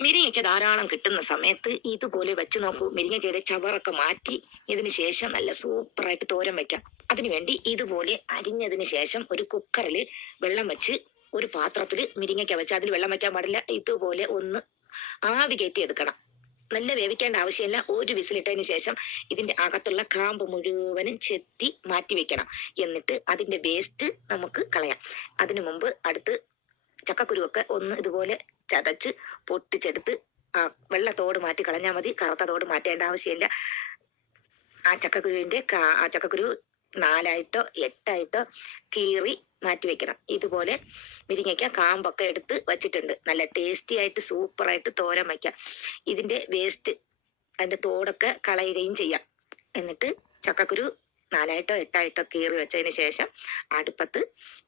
മിരിങ്ങയ്ക്ക ധാരാളം കിട്ടുന്ന സമയത്ത് ഇതുപോലെ വെച്ച് നോക്കൂ. മിരിങ്ങയ്ക്കയുടെ ചവറൊക്കെ മാറ്റി ഇതിന് ശേഷം നല്ല സൂപ്പറായിട്ട് തോരൻ വെക്കാം. അതിനുവേണ്ടി ഇതുപോലെ അരിഞ്ഞതിന് ശേഷം ഒരു കുക്കറിൽ വെള്ളം വെച്ച് ഒരു പാത്രത്തിൽ മിരിങ്ങയ്ക്ക വെച്ച് അതിൽ വെള്ളം വെക്കാൻ പാടില്ല. ഇതുപോലെ ഒന്ന് ആവി കയറ്റി എടുക്കണം. നല്ല വേവിക്കേണ്ട ആവശ്യമില്ല. ഒരു വിസിലിട്ടതിന് ശേഷം ഇതിന്റെ അകത്തുള്ള കാമ്പ് മുഴുവനും ചെത്തി മാറ്റി വെക്കണം. എന്നിട്ട് അതിന്റെ വേസ്റ്റ് നമുക്ക് കളയാം. അതിനു മുമ്പ് അടുത്ത് ചക്കക്കുരുവൊക്കെ ഒന്ന് ഇതുപോലെ ചതച്ച് പൊട്ടിച്ചെടുത്ത് ആ വെള്ള തോട് മാറ്റി കളഞ്ഞാൽ മതി. കറുത്ത തോട് മാറ്റേണ്ട ആവശ്യമില്ല. ആ ചക്കക്കുരുവിന്റെ ആ ചക്കക്കുരു നാലായിട്ടോ എട്ടായിട്ടോ കീറി മാറ്റി വെക്കണം. ഇതുപോലെ മുരിങ്ങയ്ക്ക കാമ്പൊക്കെ എടുത്ത് വെച്ചിട്ടുണ്ട്. നല്ല ടേസ്റ്റി ആയിട്ട് സൂപ്പർ ആയിട്ട് തോരൻ വയ്ക്കാം ഇതിന്റെ വേസ്റ്റ് അതിന്റെ തോടൊക്കെ കളയുകയും ചെയ്യാം. എന്നിട്ട് ചക്കക്കുരു നാലായിട്ടോ എട്ടായിട്ടോ കീറി വെച്ചതിന് ശേഷം അടുപ്പത്ത്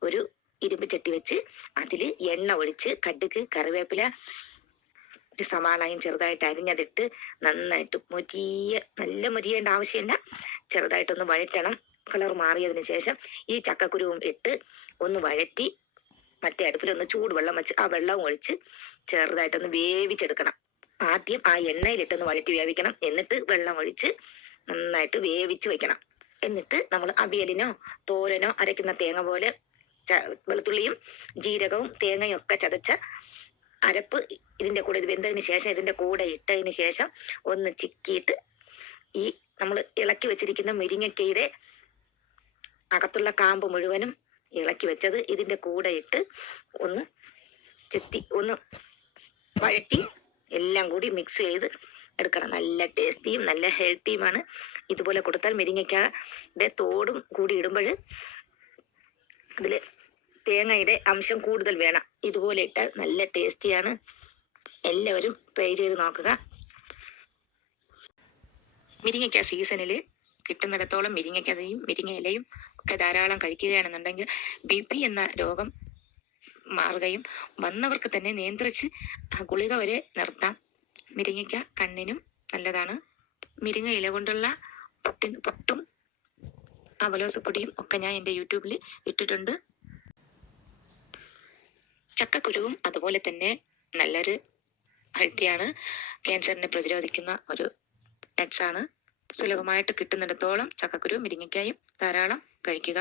ഒരു ഇരുമ്പ് ചട്ടി വെച്ച് അതിൽ എണ്ണ ഒഴിച്ച് കടുക് കറിവേപ്പില സവാളയും ചെറുതായിട്ട് അരിഞ്ഞതിട്ട് നന്നായിട്ട് മുരിയ നല്ല മുരിയേണ്ട ആവശ്യമില്ല. ചെറുതായിട്ടൊന്ന് വഴറ്റണം. കളർ മാറിയതിന് ശേഷം ഈ ചക്കക്കുരുവും ഇട്ട് ഒന്ന് വഴറ്റി മറ്റേ അടുപ്പിൽ ഒന്ന് ചൂടുവെള്ളം വെച്ച് ആ വെള്ളവും ഒഴിച്ച് ചെറുതായിട്ടൊന്ന് വേവിച്ചെടുക്കണം. ആദ്യം ആ എണ്ണയിലിട്ടൊന്ന് വഴറ്റി വേവിക്കണം. എന്നിട്ട് വെള്ളം ഒഴിച്ച് നന്നായിട്ട് വേവിച്ച് വെക്കണം. എന്നിട്ട് നമ്മൾ അവിയലിനോ തോരനോ അരയ്ക്കുന്ന തേങ്ങ പോലെ വെളുത്തുള്ളിയും ജീരകവും തേങ്ങയും ഒക്കെ ചതച്ച അരപ്പ് ഇതിന്റെ കൂടെ ഇത് വെന്തതിന് ശേഷം ഇതിന്റെ കൂടെ ഇട്ടതിന് ശേഷം ഒന്ന് ചിക്കിയിട്ട് ഈ നമ്മൾ ഇളക്കി വെച്ചിരിക്കുന്ന മുരിങ്ങക്കയുടെ അകത്തുള്ള കാമ്പ് മുഴുവനും ഇളക്കി വെച്ചത് ഇതിന്റെ കൂടെ ഇട്ട് ഒന്ന് ചെത്തി ഒന്ന് വഴറ്റി എല്ലാം കൂടി മിക്സ് ചെയ്ത് എടുക്കണം. നല്ല ടേസ്റ്റിയും നല്ല ഹെൽത്തിയുമാണ് ഇതുപോലെ കൊടുത്താൽ മുരിങ്ങയ്ക്കയുടെ തോടും കൂടി ഇടുമ്പോൾ അതിൽ തേങ്ങയുടെ അംശം കൂടുതൽ വേണം. ഇതുപോലെ ഇട്ടാൽ നല്ല ടേസ്റ്റിയാണ് എല്ലാവരും ട്രൈ ചെയ്ത് നോക്കുക. മുരിങ്ങയ്ക്ക സീസണിൽ കിട്ടുന്നിടത്തോളം മുരിങ്ങയ്ക്കതയും മുരിങ്ങ ഇലയും ഒക്കെ ധാരാളം കഴിക്കുകയാണെന്നുണ്ടെങ്കിൽ ബി പി എന്ന രോഗം മാറുകയും വന്നവർക്ക് തന്നെ നിയന്ത്രിച്ച് ഗുളിക വരെ നിർത്താം. മുരിങ്ങയ്ക്ക കണ്ണിനും നല്ലതാണ്. മുരിങ്ങ ഇല കൊണ്ടുള്ള പുട്ടിൻ പൊട്ടും അവലോസപ്പൊടിയും ഒക്കെ ഞാൻ എന്റെ യൂട്യൂബിൽ ഇട്ടിട്ടുണ്ട്. ചക്കക്കുരുവും അതുപോലെ തന്നെ നല്ലൊരു ഹെൽത്തിയാണ് ക്യാൻസറിനെ പ്രതിരോധിക്കുന്ന ഒരു ആണ്. സുലഭമായിട്ട് കിട്ടുന്നിടത്തോളം ചക്കക്കുരു മുരിങ്ങയ്ക്കായും ധാരാളം കഴിക്കുക.